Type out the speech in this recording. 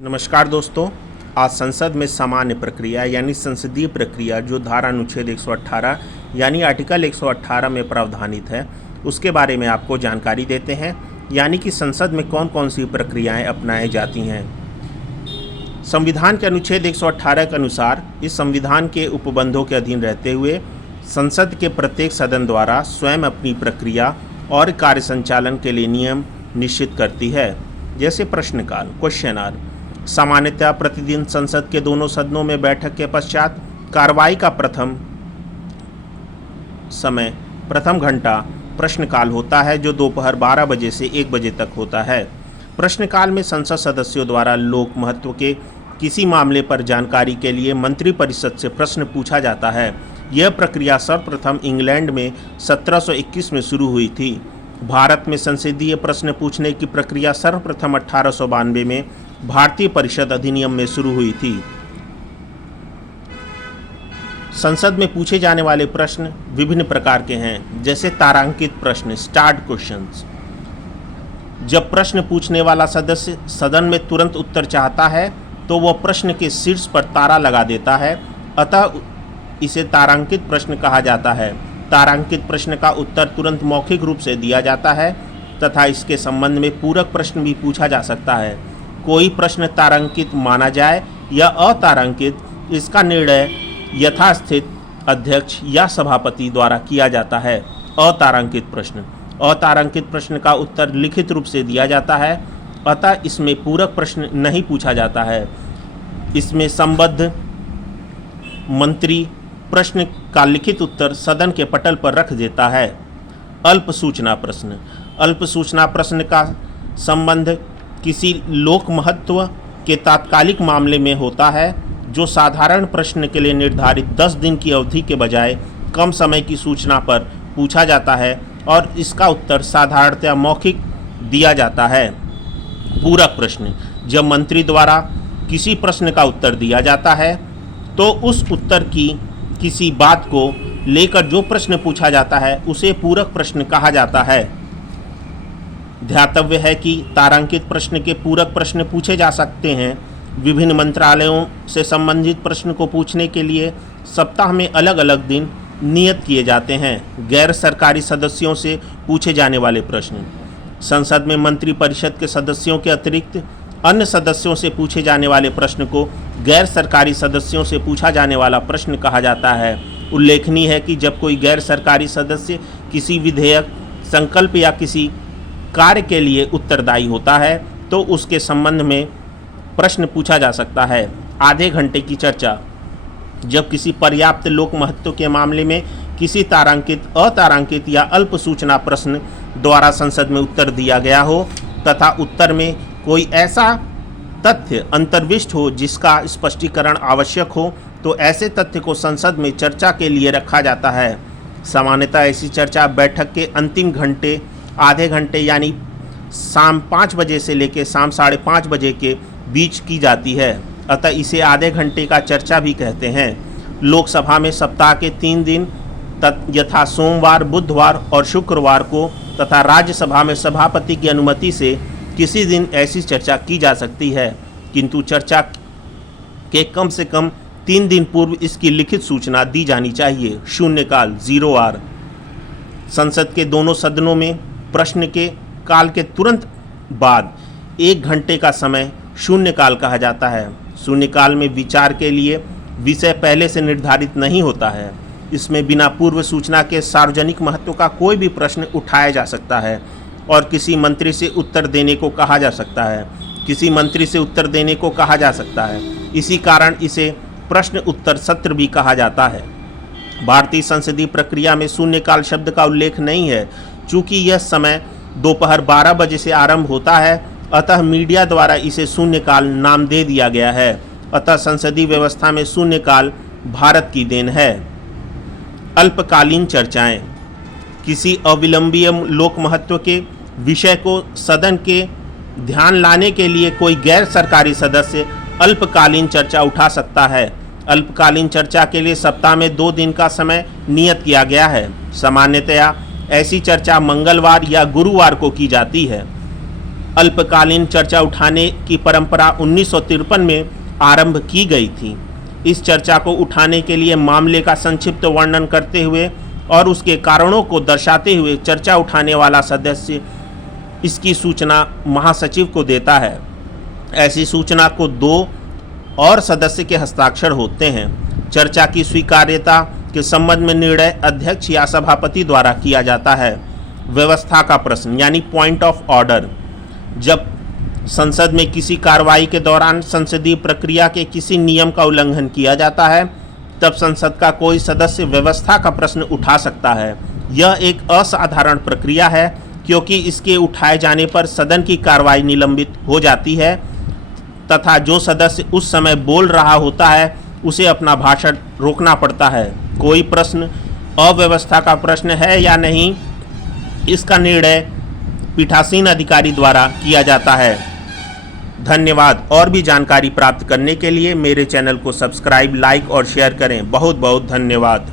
नमस्कार दोस्तों। आज संसद में सामान्य प्रक्रिया यानी संसदीय प्रक्रिया जो धारा अनुच्छेद 118 यानी आर्टिकल 118 में प्रावधानित है उसके बारे में आपको जानकारी देते हैं, यानी कि संसद में कौन कौन सी प्रक्रियाएं अपनाई जाती हैं। संविधान के अनुच्छेद 118 के अनुसार इस संविधान के उपबंधों के अधीन रहते हुए संसद के प्रत्येक सदन द्वारा स्वयं अपनी प्रक्रिया और कार्य संचालन के लिए नियम निश्चित करती है। जैसे प्रश्नकाल क्वेश्चन आवर सामान्यतः प्रतिदिन संसद के दोनों सदनों में बैठक के पश्चात कार्रवाई का प्रथम घंटा प्रश्नकाल होता है, जो दोपहर 12 बजे से 1 बजे तक होता है। प्रश्नकाल में संसद सदस्यों द्वारा लोक महत्व के किसी मामले पर जानकारी के लिए मंत्रिपरिषद से प्रश्न पूछा जाता है। यह प्रक्रिया सर्वप्रथम इंग्लैंड में 1721 में शुरू हुई थी। भारत में संसदीय प्रश्न पूछने की प्रक्रिया सर्वप्रथम 1892 में भारतीय परिषद अधिनियम में शुरू हुई थी। संसद में पूछे जाने वाले प्रश्न विभिन्न प्रकार के हैं, जैसे तारांकित प्रश्न स्टार्ड क्वेश्चंस। जब प्रश्न पूछने वाला सदस्य सदन में तुरंत उत्तर चाहता है तो वह प्रश्न के शीर्ष पर तारा लगा देता है, अतः इसे तारांकित प्रश्न कहा जाता है। तारांकित प्रश्न का उत्तर तुरंत मौखिक रूप से दिया जाता है तथा इसके संबंध में पूरक प्रश्न भी पूछा जा सकता है। कोई प्रश्न तारांकित माना जाए या अतारांकित, इसका निर्णय यथास्थित अध्यक्ष या सभापति द्वारा किया जाता है। अतारांकित प्रश्न का उत्तर लिखित रूप से दिया जाता है, अतः इसमें पूरक प्रश्न नहीं पूछा जाता है। इसमें संबद्ध मंत्री प्रश्न का लिखित उत्तर सदन के पटल पर रख देता है। अल्प सूचना प्रश्न का संबंध किसी लोक महत्व के तात्कालिक मामले में होता है, जो साधारण प्रश्न के लिए निर्धारित 10 दिन की अवधि के बजाय कम समय की सूचना पर पूछा जाता है और इसका उत्तर साधारणतया मौखिक दिया जाता है। पूरक प्रश्न, जब मंत्री द्वारा किसी प्रश्न का उत्तर दिया जाता है तो उस उत्तर की किसी बात को लेकर जो प्रश्न पूछा जाता है उसे पूरक प्रश्न कहा जाता है। ध्यातव्य है कि तारांकित प्रश्न के पूरक प्रश्न पूछे जा सकते हैं। विभिन्न मंत्रालयों से संबंधित प्रश्न को पूछने के लिए सप्ताह में अलग अलग दिन नियत किए जाते हैं। गैर सरकारी सदस्यों से पूछे जाने वाले प्रश्न, संसद में मंत्रिपरिषद के सदस्यों के अतिरिक्त अन्य सदस्यों से पूछे जाने वाले प्रश्न को गैर सरकारी सदस्यों से पूछा जाने वाला प्रश्न कहा जाता है। उल्लेखनीय है कि जब कोई गैर सरकारी सदस्य किसी विधेयक, संकल्प या किसी कार्य के लिए उत्तरदायी होता है तो उसके संबंध में प्रश्न पूछा जा सकता है। आधे घंटे की चर्चा, जब किसी पर्याप्त लोक महत्व के मामले में किसी तारांकित, अतारांकित या अल्प सूचना प्रश्न द्वारा संसद में उत्तर दिया गया हो तथा उत्तर में कोई ऐसा तथ्य अंतर्विष्ट हो जिसका स्पष्टीकरण आवश्यक हो, तो ऐसे तथ्य को संसद में चर्चा के लिए रखा जाता है। सामान्यतः ऐसी चर्चा बैठक के अंतिम घंटे, आधे घंटे यानी शाम 5 बजे से लेकर शाम 5:30 बजे के बीच की जाती है, अतः इसे आधे घंटे का चर्चा भी कहते हैं। लोकसभा में सप्ताह के 3 दिन यथा सोमवार, बुधवार और शुक्रवार को तथा राज्यसभा में सभापति की अनुमति से किसी दिन ऐसी चर्चा की जा सकती है, किंतु चर्चा के कम से कम 3 दिन पूर्व इसकी लिखित सूचना दी जानी चाहिए। शून्यकाल 0 आवर, संसद के दोनों सदनों में प्रश्न के काल के तुरंत बाद 1 घंटे का समय शून्यकाल कहा जाता है। शून्यकाल में विचार के लिए विषय पहले से निर्धारित नहीं होता है। इसमें बिना पूर्व सूचना के सार्वजनिक महत्व का कोई भी प्रश्न उठाया जा सकता है और किसी मंत्री से उत्तर देने को कहा जा सकता है। इसी कारण इसे प्रश्न उत्तर सत्र भी कहा जाता है। भारतीय संसदीय प्रक्रिया में शून्यकाल शब्द का उल्लेख नहीं है। चूँकि यह समय दोपहर 12 बजे से आरंभ होता है, अतः मीडिया द्वारा इसे शून्यकाल नाम दे दिया गया है। अतः संसदीय व्यवस्था में शून्यकाल भारत की देन है। अल्पकालीन चर्चाएं, किसी अविलंबीय लोक महत्व के विषय को सदन के ध्यान लाने के लिए कोई गैर सरकारी सदस्य अल्पकालीन चर्चा उठा सकता है। अल्पकालीन चर्चा के लिए सप्ताह में 2 दिन का समय नियत किया गया है। सामान्यतया ऐसी चर्चा मंगलवार या गुरुवार को की जाती है। अल्पकालीन चर्चा उठाने की परंपरा 1953 में आरंभ की गई थी। इस चर्चा को उठाने के लिए मामले का संक्षिप्त वर्णन करते हुए और उसके कारणों को दर्शाते हुए चर्चा उठाने वाला सदस्य इसकी सूचना महासचिव को देता है। ऐसी सूचना को 2 और सदस्य के हस्ताक्षर होते हैं। चर्चा की स्वीकार्यता के संबंध में निर्णय अध्यक्ष या सभापति द्वारा किया जाता है। व्यवस्था का प्रश्न यानी पॉइंट ऑफ ऑर्डर। जब संसद में किसी कार्रवाई के दौरान संसदीय प्रक्रिया के किसी नियम का उल्लंघन किया जाता है, तब संसद का कोई सदस्य व्यवस्था का प्रश्न उठा सकता है। यह एक असाधारण प्रक्रिया है क्योंकि इसके उठाए जाने पर सदन की कार्रवाई निलंबित हो जाती है तथा जो सदस्य उस समय बोल रहा होता है उसे अपना भाषण रोकना पड़ता है। कोई प्रश्न अव्यवस्था का प्रश्न है या नहीं, इसका निर्णय पीठासीन अधिकारी द्वारा किया जाता है। धन्यवाद। और भी जानकारी प्राप्त करने के लिए मेरे चैनल को सब्सक्राइब, लाइक और शेयर करें। बहुत बहुत धन्यवाद।